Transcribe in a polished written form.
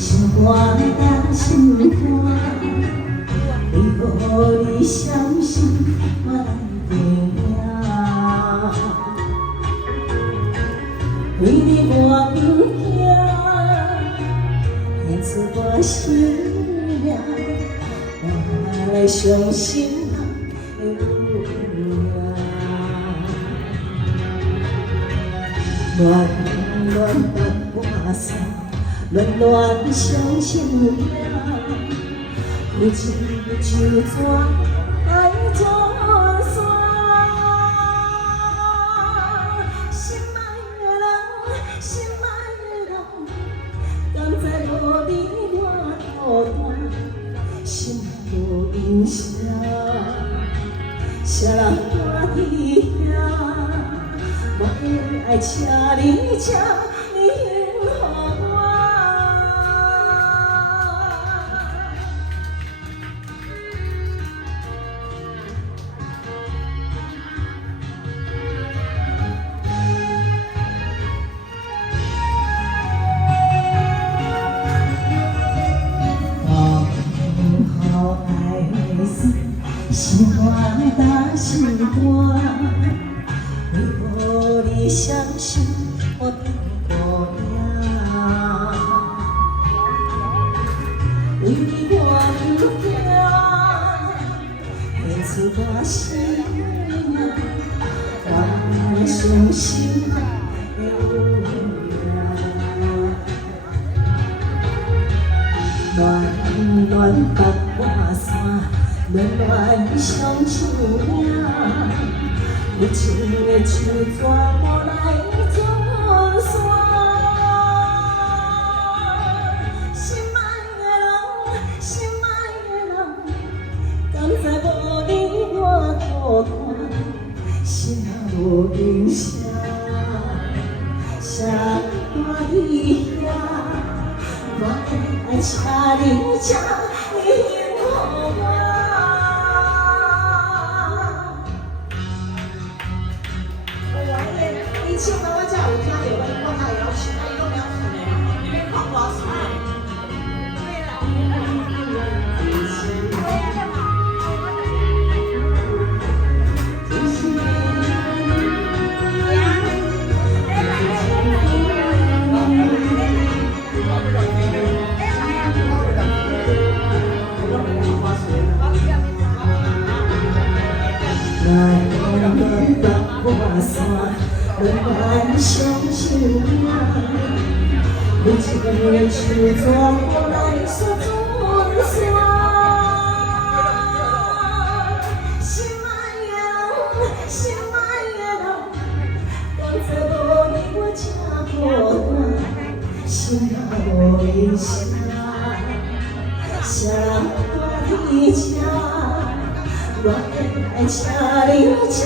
心肝担心肝，为何你相信我来拼命？为你我不惊，献出我生命，我来相信的有命。乱乱跋山，乱乱相信命，有情就怎爱怎散。心爱的人，心爱的人，敢知无你我孤单，心无影声，谁人看伫遐？我的爱，请你吃，你幸福我。好爱死，心肝担心肝。为何你相信我的姑娘？为你我不惊，献出我生命，我相信的有命。乱乱跋山，乱乱相信命。有情的手怎无来怎散？心爱的人，心爱的人，敢知无你我孤单，心无影声，谁看伫遐？我的爱，请你吃，你幸福我。你唱到我才有听到，我哪会晓唱？啊，伊拢了唱的，你免看我唱的。对啦。跋山，乱乱相信命，有情的手怎无来说转散？心爱的人，心爱的人，敢知无你我真孤单，心无影声，谁人看伫遮？我的爱，请你吃。